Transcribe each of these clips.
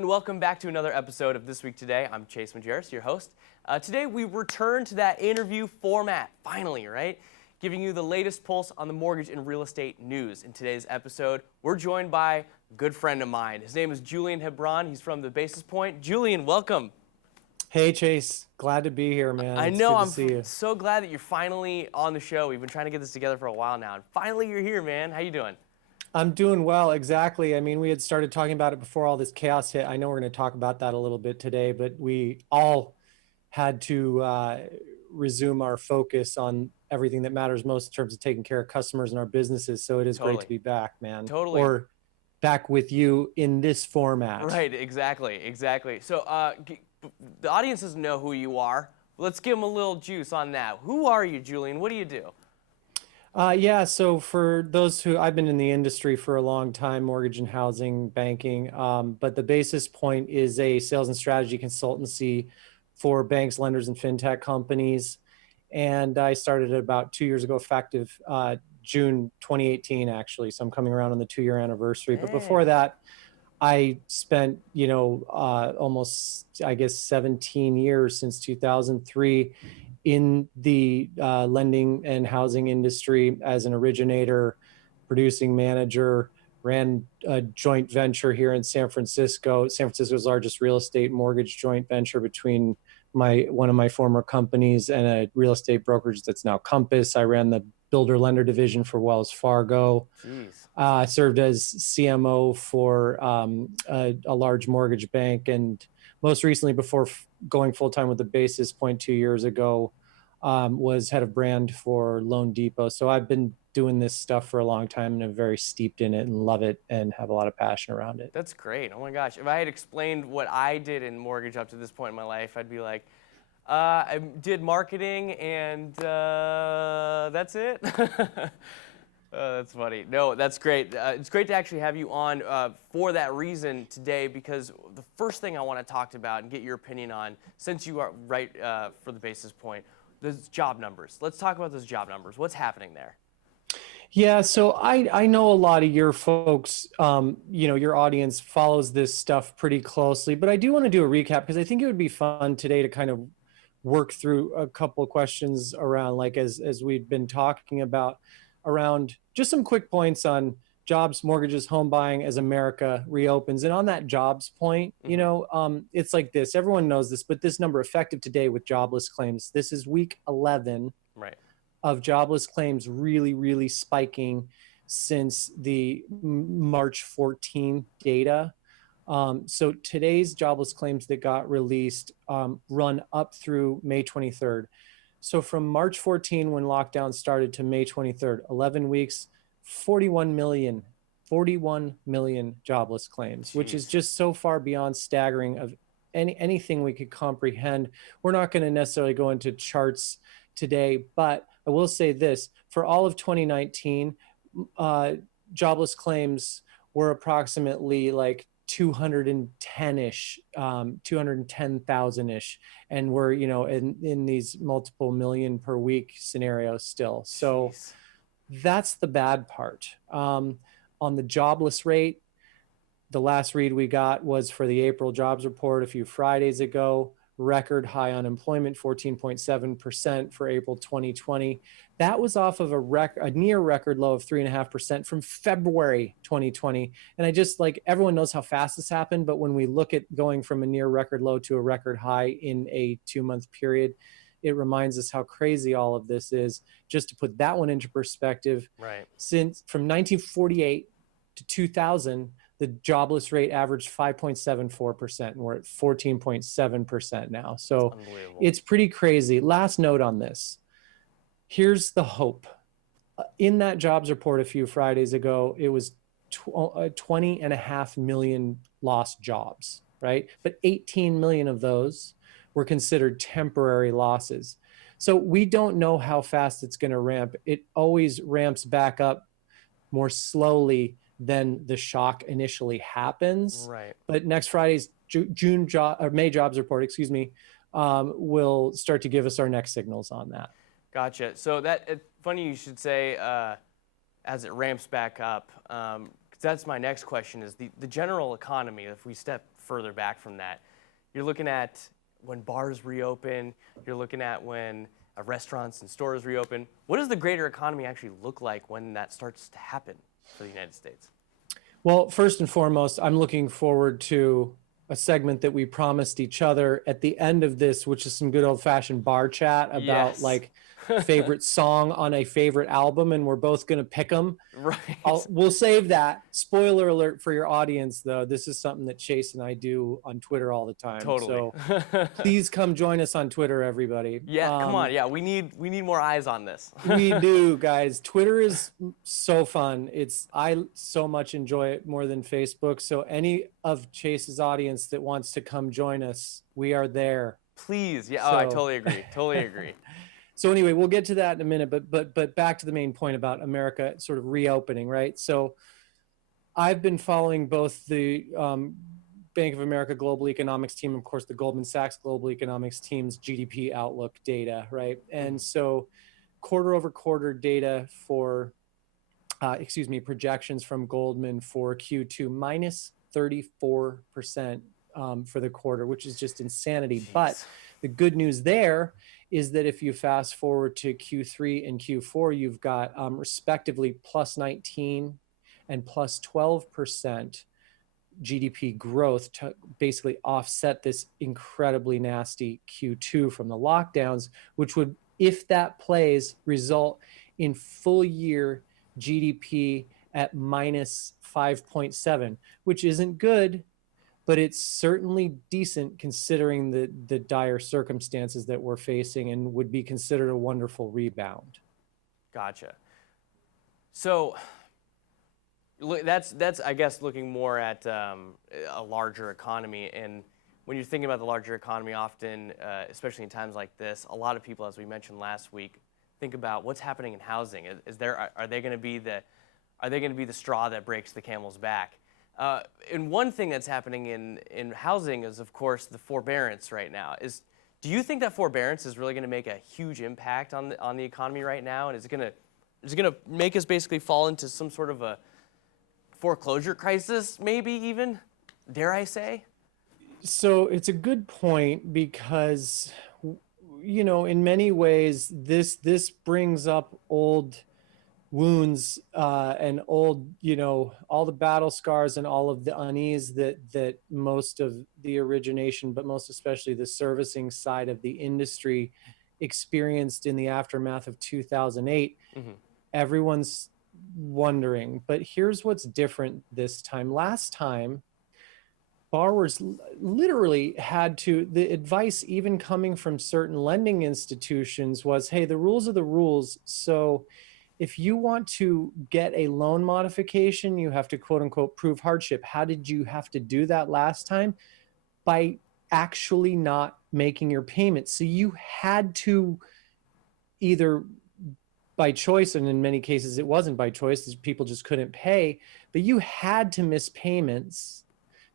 and welcome back to another episode of This Week Today. I'm Chase Majerus, your host. Today we return to that interview format, finally, right? Giving you the latest pulse on the mortgage and real estate news. In today's episode, we're joined by a good friend of mine. His name is Julian Hebron. He's from the Basis Point. Julian, welcome. Hey, Chase. Glad to be here, man. I It's know, good I'm to see you. so glad that you're finally on the show. We've been trying to get this together for a while now, and finally you're here, man. How you doing? I'm doing well, exactly. I mean, we had started talking about it before all this chaos hit. I know we're going to talk about that a little bit today, but we all had to resume our focus on everything that matters most in terms of taking care of customers and our businesses. So it is great to be back, man. Totally. Or back with you in this format. Right, exactly. So the audience doesn't know who you are. Let's give them a little juice on that. Who are you, Julian? What do you do? Yeah, so for those who, I've been in the industry for a long time, mortgage and housing, banking, but the Basis Point is a sales and strategy consultancy for banks, lenders, and fintech companies. And I started it about 2 years ago, effective June 2018, actually. So I'm coming around on the 2-year anniversary. But before that, I spent, almost, I guess, 17 years since 2003 in the lending and housing industry as an originator, producing manager, ran a joint venture here in San Francisco's largest real estate mortgage joint venture between one of my former companies and a real estate brokerage that's now Compass. I ran the builder lender division for Wells Fargo. Served as CMO for a large mortgage bank, and most recently, before going full-time with the Basis Point 2 years ago, was head of brand for Loan Depot. So I've been doing this stuff for a long time and I'm very steeped in it and love it and have a lot of passion around it. That's great. Oh my gosh. If I had explained what I did in mortgage up to this point in my life, I'd be like, I did marketing and that's it. That's funny. No, that's great. It's great to actually have you on for that reason today, because the first thing I want to talk about and get your opinion on, since you are right for the Basis Point, those job numbers. Let's talk about those job numbers. What's happening there? Yeah, so I know a lot of your folks, your audience follows this stuff pretty closely, but I do want to do a recap because I think it would be fun today to kind of work through a couple of questions around, like, as we've been talking about, around just some quick points on jobs, mortgages, home buying as America reopens. And on that jobs point, it's like this, everyone knows this, but this number effective today with jobless claims, this is week 11 of jobless claims really, really spiking since the March 14 data. So today's jobless claims that got released run up through May 23rd. So from March 14, when lockdown started, to May 23rd, 11 weeks, 41 million jobless claims, which is just so far beyond staggering of anything we could comprehend. We're not going to necessarily go into charts today, but I will say this: for all of 2019, jobless claims were approximately like 210-ish, 210,000-ish, and we're, in these multiple million per week scenarios still. So that's the bad part. On the jobless rate, the last read we got was for the April jobs report a few Fridays ago. Record high unemployment, 14.7% for April 2020. That was off of a near record low of 3.5% from February 2020. And I just, like, everyone knows how fast this happened, but when we look at going from a near record low to a record high in a 2-month period, it reminds us how crazy all of this is. Just to put that one into perspective, since from 1948 to 2000, the jobless rate averaged 5.74%, and we're at 14.7% now. So it's pretty crazy. Last note on this. Here's the hope. In that jobs report a few Fridays ago, it was 20.5 million lost jobs, right? But 18 million of those were considered temporary losses. So we don't know how fast it's going to ramp. It always ramps back up more slowly than the shock initially happens. But next Friday's May jobs report, will start to give us our next signals on that. Gotcha. So funny you should say as it ramps back up. That's my next question: is the general economy. If we step further back from that. You're looking at when bars reopen. You're looking at when restaurants and stores reopen. What does the greater economy actually look like when that starts to happen for the United States? Well, first and foremost, I'm looking forward to a segment that we promised each other at the end of this, which is some good old fashioned bar chat about Yes. like favorite song on a favorite album, and we're both going to pick them. Right. We'll save that. Spoiler alert for your audience, though. This is something that Chase and I do on Twitter all the time. Totally. So please come join us on Twitter, everybody. Yeah, come on. Yeah, we need more eyes on this. We do, guys. Twitter is so fun. I so much enjoy it more than Facebook. So any of Chase's audience that wants to come join us, we are there. Please. Yeah. I totally agree. Totally agree. So anyway, we'll get to that in a minute, but back to the main point about America sort of reopening, right? So I've been following both the Bank of America Global Economics team, of course, the Goldman Sachs Global Economics team's GDP outlook data, right? And so quarter over quarter data for, projections from Goldman for Q2, minus 34% for the quarter, which is just insanity. Jeez. But the good news there is that if you fast forward to Q3 and Q4, you've got respectively plus 19 and plus 12% GDP growth to basically offset this incredibly nasty Q2 from the lockdowns, which would, if that plays, result in full year GDP at minus 5.7, which isn't good, but it's certainly decent considering the dire circumstances that we're facing, and would be considered a wonderful rebound. Gotcha. So that's I guess looking more at a larger economy. And when you're thinking about the larger economy, often, especially in times like this, a lot of people, as we mentioned last week, think about what's happening in housing. Are they going to be the straw that breaks the camel's back? And one thing that's happening in housing is, of course, the forbearance right now. Do you think that forbearance is really going to make a huge impact on the economy right now? And is it going to make us basically fall into some sort of a foreclosure crisis, maybe even, dare I say? So it's a good point because, in many ways, this brings up old wounds and old, all the battle scars and all of the unease that most of the origination, but most especially the servicing side of the industry experienced in the aftermath of 2008. Mm-hmm. Everyone's wondering, but here's what's different this time. Last time, borrowers literally had to, the advice even coming from certain lending institutions was, hey, the rules are the rules. So if you want to get a loan modification, you have to quote unquote prove hardship. How did you have to do that last time? By actually not making your payments. So you had to either by choice, and in many cases it wasn't by choice, people just couldn't pay, but you had to miss payments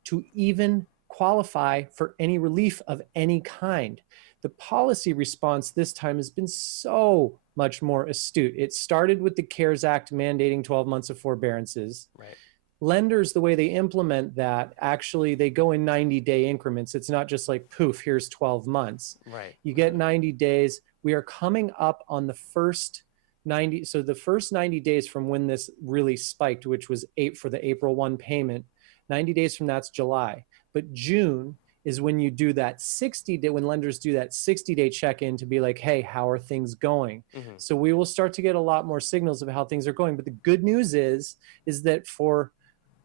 to even qualify for any relief of any kind. The policy response this time has been so much more astute. It started with the CARES Act mandating 12 months of forbearances. Right. Lenders, the way they implement that, actually they go in 90-day increments. It's not just like, poof, here's 12 months. Right. You get 90 days. We are coming up on the first 90. So the first 90 days from when this really spiked, which was for the April 1 payment, 90 days from that's July. But June is when you do that 60-day, when lenders do that 60-day check-in to be like, hey, how are things going? Mm-hmm. So we will start to get a lot more signals of how things are going. But the good news is that for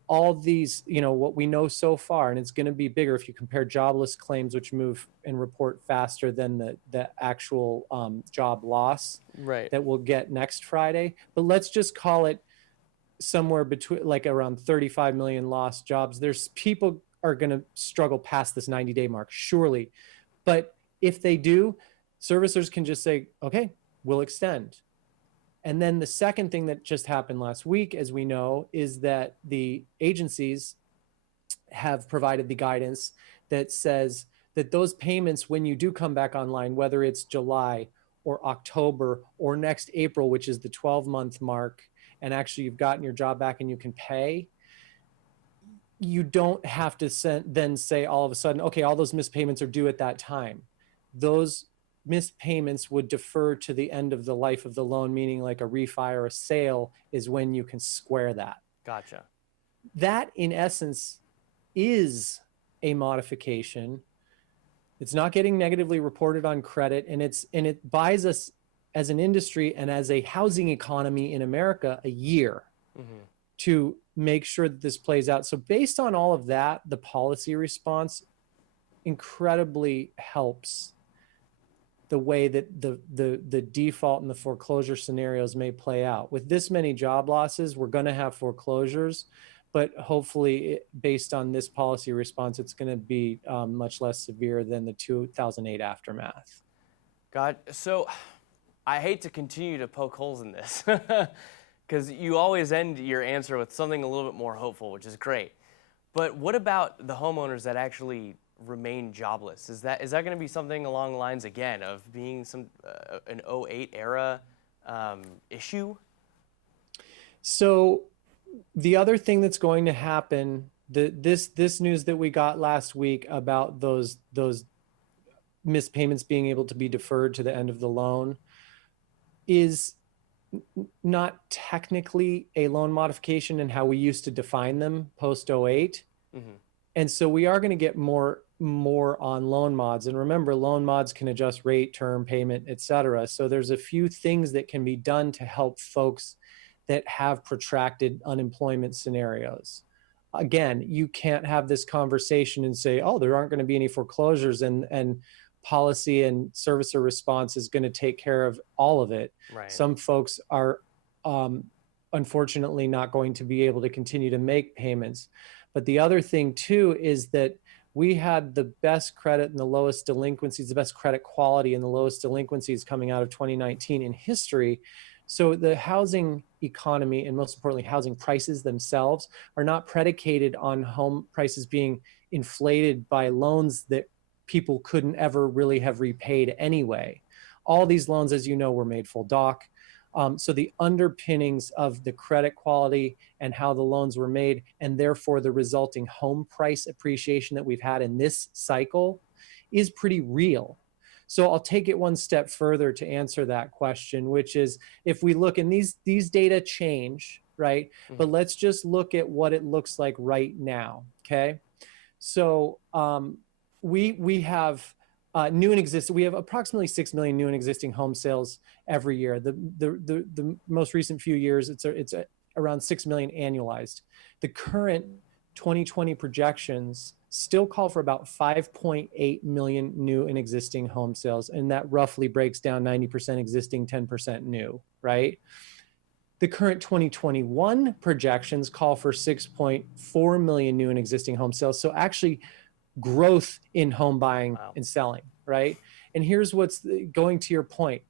all these, what we know so far, and it's going to be bigger if you compare jobless claims, which move and report faster than the actual job loss that we'll get next Friday. But let's just call it somewhere between like around 35 million lost jobs. There's people are going to struggle past this 90-day mark, surely. But if they do, servicers can just say, okay, we'll extend. And then the second thing that just happened last week, as we know, is that the agencies have provided the guidance that says that those payments, when you do come back online, whether it's July or October or next April, which is the 12-month mark, and actually you've gotten your job back and you can pay, you don't have to then say all of a sudden, okay, all those missed payments are due at that time. Those missed payments would defer to the end of the life of the loan, meaning like a refi or a sale is when you can square that. Gotcha. That in essence is a modification. It's not getting negatively reported on credit, and it buys us as an industry and as a housing economy in America a year to make sure that this plays out. So based on all of that, the policy response incredibly helps the way that the default and the foreclosure scenarios may play out. With this many job losses, we're going to have foreclosures, but hopefully based on this policy response, it's going to be much less severe than the 2008 aftermath. So I hate to continue to poke holes in this because you always end your answer with something a little bit more hopeful, which is great. But what about the homeowners that actually remain jobless? Is that going to be something along the lines again of being an 08 era issue? So the other thing that's going to happen, this news that we got last week about those missed payments being able to be deferred to the end of the loan is not technically a loan modification in how we used to define them post 08. And so we are going to get more on loan mods. And remember, loan mods can adjust rate, term, payment, et cetera. So there's a few things that can be done to help folks that have protracted unemployment scenarios. Again, you can't have this conversation and say, oh, there aren't going to be any foreclosures and policy and servicer response is going to take care of all of it. Right. Some folks are unfortunately not going to be able to continue to make payments. But the other thing too is that we had the best credit and the lowest delinquencies, the best credit quality and the lowest delinquencies coming out of 2019 in history. So the housing economy, and most importantly, housing prices themselves, are not predicated on home prices being inflated by loans that people couldn't ever really have repaid anyway. All these loans, as you know, were made full doc. So the underpinnings of the credit quality and how the loans were made, and therefore the resulting home price appreciation that we've had in this cycle, is pretty real. So I'll take it one step further to answer that question, which is if we look, and these data change, right? But let's just look at what it looks like right now, okay? So we have new and existing. We have approximately 6 million new and existing home sales every year. The most recent few years, it's around 6 million annualized. The current 2020 projections still call for about 5.8 million new and existing home sales, and that roughly breaks down 90% existing, 10% new, right? The current 2021 projections call for 6.4 million new and existing home sales. So actually growth in home buying and selling, right? And here's what's going to your point.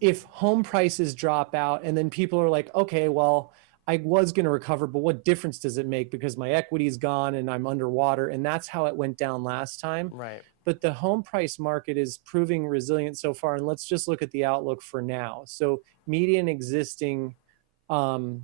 If home prices drop out and then people are like, okay, well, I was going to recover, but what difference does it make because my equity is gone and I'm underwater? And that's how it went down last time. Right. But the home price market is proving resilient so far. And let's just look at the outlook for now. So median existing home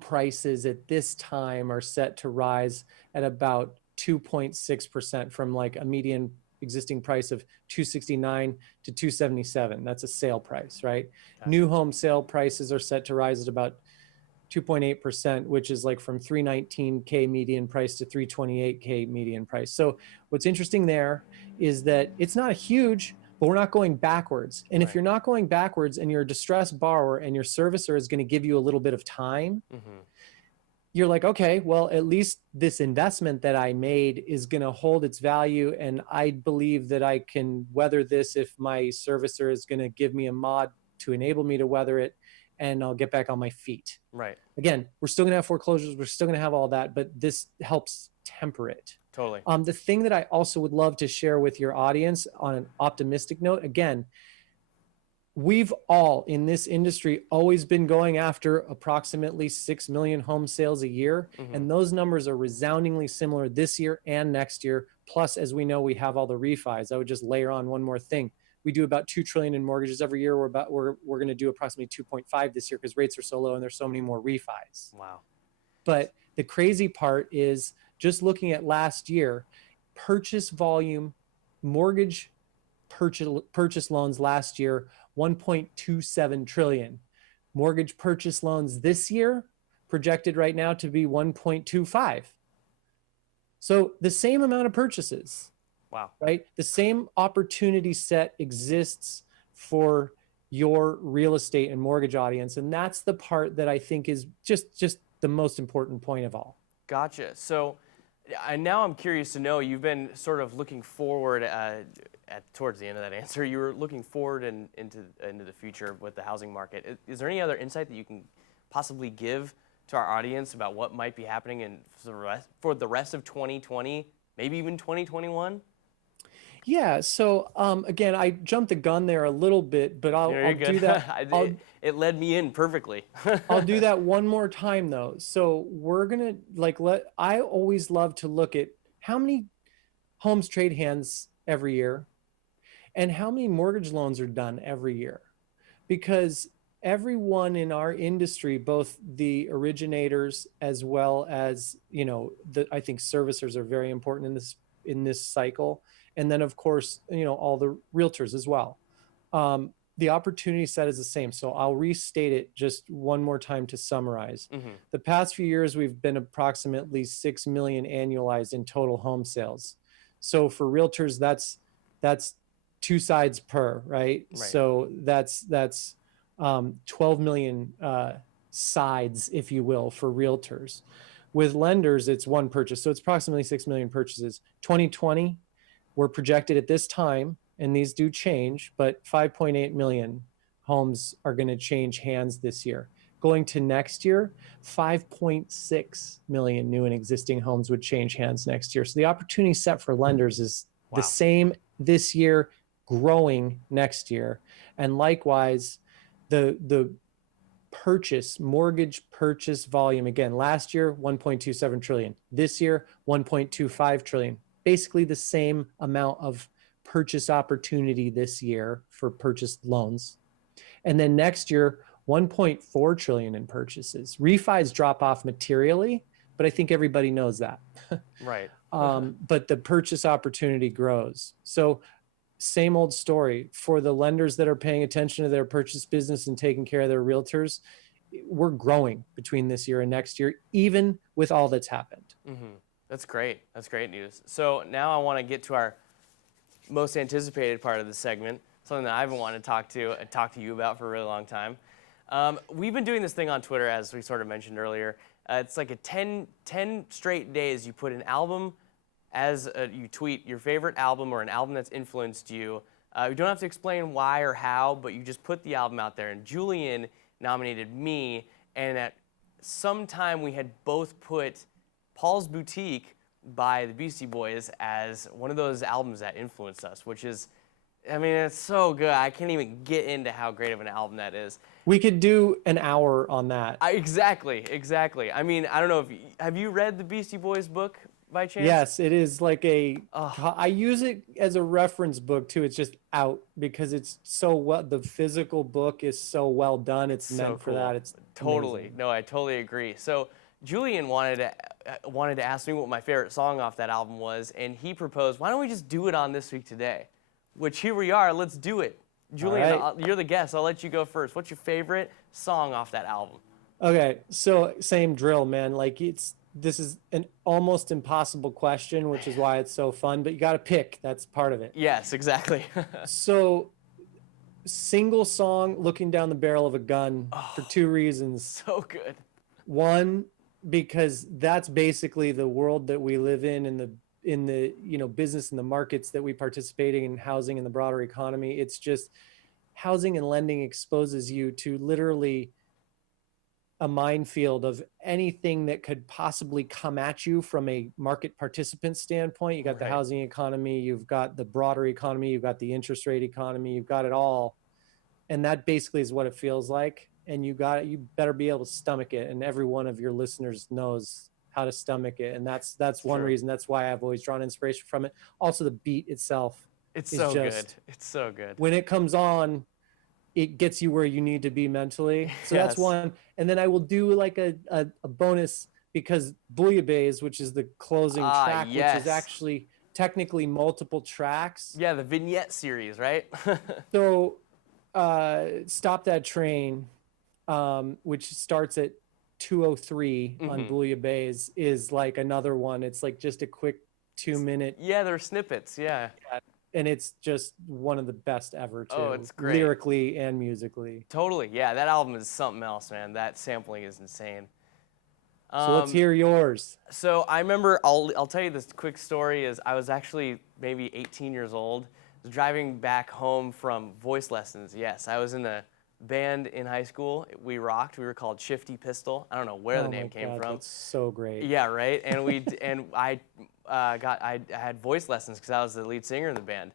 prices at this time are set to rise at about 2.6% from like a median existing price of 269 to 277. That's a sale price, right? Okay. New home sale prices are set to rise at about 2.8%, which is like from 319K median price to 328K median price. So what's interesting there is that it's not huge, but we're not going backwards. And if you're not going backwards and you're a distressed borrower and your servicer is going to give you a little bit of time, you're like, okay, well, at least this investment that I made is going to hold its value. And I believe that I can weather this if my servicer is going to give me a mod to enable me to weather it, and I'll get back on my feet. Right. Again, we're still going to have foreclosures. We're still going to have all that, but this helps temper it. Totally. The thing that I also would love to share with your audience on an optimistic note, again, we've all in this industry always been going after approximately 6 million home sales a year. And those numbers are resoundingly similar this year and next year. Plus, as we know, we have all the refis. I would just layer on one more thing. We do about 2 trillion in mortgages every year. We're going to do approximately 2.5 this year because rates are so low and there's so many more refis. Wow. But the crazy part is just looking at last year, purchase volume, mortgage purchase loans last year, 1.27 trillion. Mortgage purchase loans this year projected right now to be 1.25. So the same amount of purchases. Wow. Right? The same opportunity set exists for your real estate and mortgage audience. And that's the part that I think is just the most important point of all. Gotcha. So now I'm curious to know, you've been sort of looking forward towards the end of that answer. You were looking forward into the future with the housing market. Is there any other insight that you can possibly give to our audience about what might be happening for the rest of 2020, maybe even 2021? Yeah. So again, I jumped the gun there a little bit, but I'll do that. It led me in perfectly. I'll do that one more time though. So we're gonna I always love to look at how many homes trade hands every year, and how many mortgage loans are done every year, because everyone in our industry, both the originators as well as I think servicers are very important in this cycle. And then, of course, all the realtors as well. The opportunity set is the same. So I'll restate it just one more time to summarize. Mm-hmm. The past few years, we've been approximately 6 million annualized in total home sales. So for realtors, that's two sides per, right? So that's 12 million sides, if you will, for realtors. With lenders, it's one purchase. So it's approximately 6 million purchases. 2020, we're projected at this time, and these do change, but 5.8 million homes are going to change hands this year. Going to next year, 5.6 million new and existing homes would change hands next year. So the opportunity set for lenders is the same this year, growing next year. And likewise, the mortgage purchase volume, again, last year, 1.27 trillion. This year, 1.25 trillion. Basically the same amount of purchase opportunity this year for purchase loans. And then next year, 1.4 trillion in purchases. Refis drop off materially, but I think everybody knows that. Right. But the purchase opportunity grows. So same old story for the lenders that are paying attention to their purchase business and taking care of their realtors. We're growing between this year and next year, even with all that's happened. Mm-hmm. That's great. That's great news. So now I want to get to our most anticipated part of the segment, something that I've wanted to talk to you about for a really long time. We've been doing this thing on Twitter, as we sort of mentioned earlier. It's like a 10 straight days. You put an album you tweet your favorite album or an album that's influenced you. You don't have to explain why or how, but you just put the album out there. And Julian nominated me, and at some time we had both put Paul's Boutique by the Beastie Boys as one of those albums that influenced us, which is, I mean, it's so good. I can't even get into how great of an album that is. We could do an hour on that. Exactly. I mean, I don't know have you read the Beastie Boys book by chance? Yes, it is like I use it as a reference book too. It's just out because it's so well, the physical book is so well done. It's meant for that. It's totally amazing. No, I totally agree. So Julian wanted to ask me what my favorite song off that album was, and he proposed, why don't we just do it on This Week Today? Which, here we are. Let's do it. Julian, right. You're the guest. I'll let you go first. What's your favorite song off that album? Okay, so same drill, man. Like this is an almost impossible question, which is why it's so fun, but you got to pick. That's part of it. Yes, exactly. So single song, Looking Down the Barrel of a Gun, for two reasons. So good. One, because that's basically the world that we live in the business and the markets that we participate in housing and the broader economy. It's just housing and lending exposes you to literally a minefield of anything that could possibly come at you from a market participant standpoint. You got the housing economy, you've got the broader economy, you've got the interest rate economy, you've got it all. And that basically is what it feels like. And you better be able to stomach it. And every one of your listeners knows how to stomach it. And that's one reason. That's why I've always drawn inspiration from it. Also, the beat itself. It's so good. It's so good. When it comes on, it gets you where you need to be mentally. So that's one. And then I will do like a bonus because Bouillabaisse, which is the closing track, yes. which is actually technically multiple tracks. Yeah, the vignette series, right? So Stop That Train, which starts at 2:03 on Bouillabaisse, is like another one. It's like just a quick 2-minute. Yeah, they're snippets, yeah. And it's just one of the best ever, too. Oh, it's great. Lyrically and musically. Totally, yeah. That album is something else, man. That sampling is insane. So let's hear yours. So I remember, I'll tell you this quick story. Is I was actually maybe 18 years old. I was driving back home from voice lessons. Yes, I was in a band in high school. We rocked. We were called Shifty Pistol. I don't know where the name came from. That's so great. Yeah, right. And I had voice lessons because I was the lead singer in the band.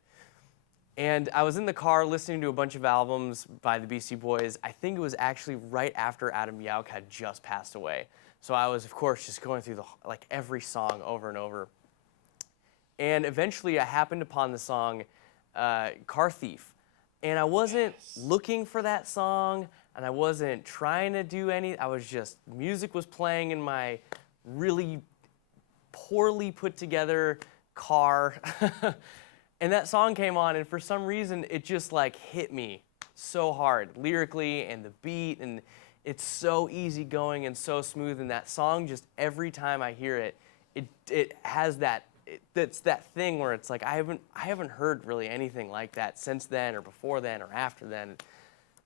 And I was in the car listening to a bunch of albums by the Beastie Boys. I think it was actually right after Adam Yauch had just passed away. So I was, of course, just going through every song over and over. And eventually I happened upon the song Car Thief. And I wasn't looking for that song, and I wasn't trying to do any. I was just, music was playing in my really poorly put together car. And that song came on, and for some reason, it just like hit me so hard, lyrically and the beat, and it's so easygoing and so smooth. And that song, just every time I hear it, it has that. It's that thing where it's like I haven't heard really anything like that since then or before then or after then.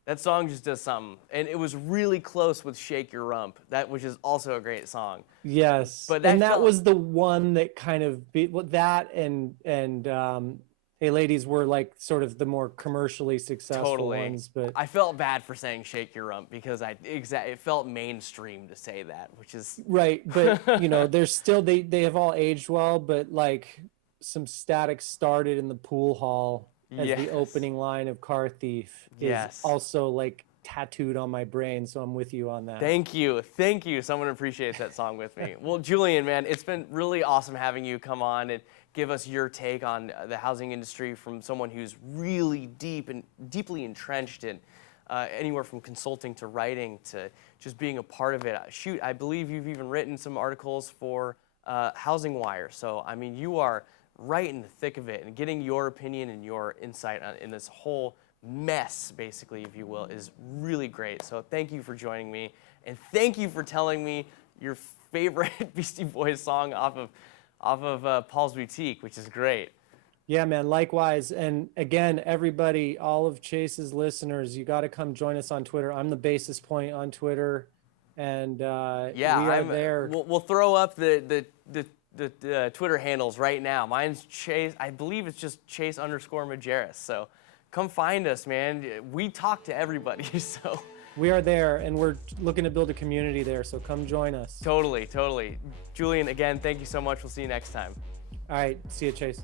That song just does something, and it was really close with "Shake Your Rump," which is also a great song. Yes, but that was the one that kind of that and Hey Ladies were like sort of the more commercially successful ones. But I felt bad for saying "Shake Your Rump" because it felt mainstream to say that, which is right. But you know, there's still they have all aged well, but like some Static Started in the Pool Hall as the opening line of Car Thief is also like tattooed on my brain, so I'm with you on that. Thank you. Someone appreciates that song with me. Well, Julian, man, it's been really awesome having you come on and give us your take on the housing industry from someone who's really deeply entrenched in anywhere from consulting to writing to just being a part of it. Shoot, I believe you've even written some articles for Housing Wire. So, I mean, you are right in the thick of it, and getting your opinion and your insight in this whole mess, basically, if you will, is really great. So thank you for joining me, and thank you for telling me your favorite Beastie Boys song off of Paul's Boutique, which is great. Yeah, man, likewise. And again, everybody, all of Chase's listeners, you got to come join us on Twitter. I'm the Basis Point on Twitter, and we are there. We'll throw up the Twitter handles right now. Mine's Chase. I believe it's just Chase_Majerus. So come find us, man. We talk to everybody, so. We are there, and we're looking to build a community there, so come join us. Totally. Julian, again, thank you so much. We'll see you next time. All right, see you, Chase.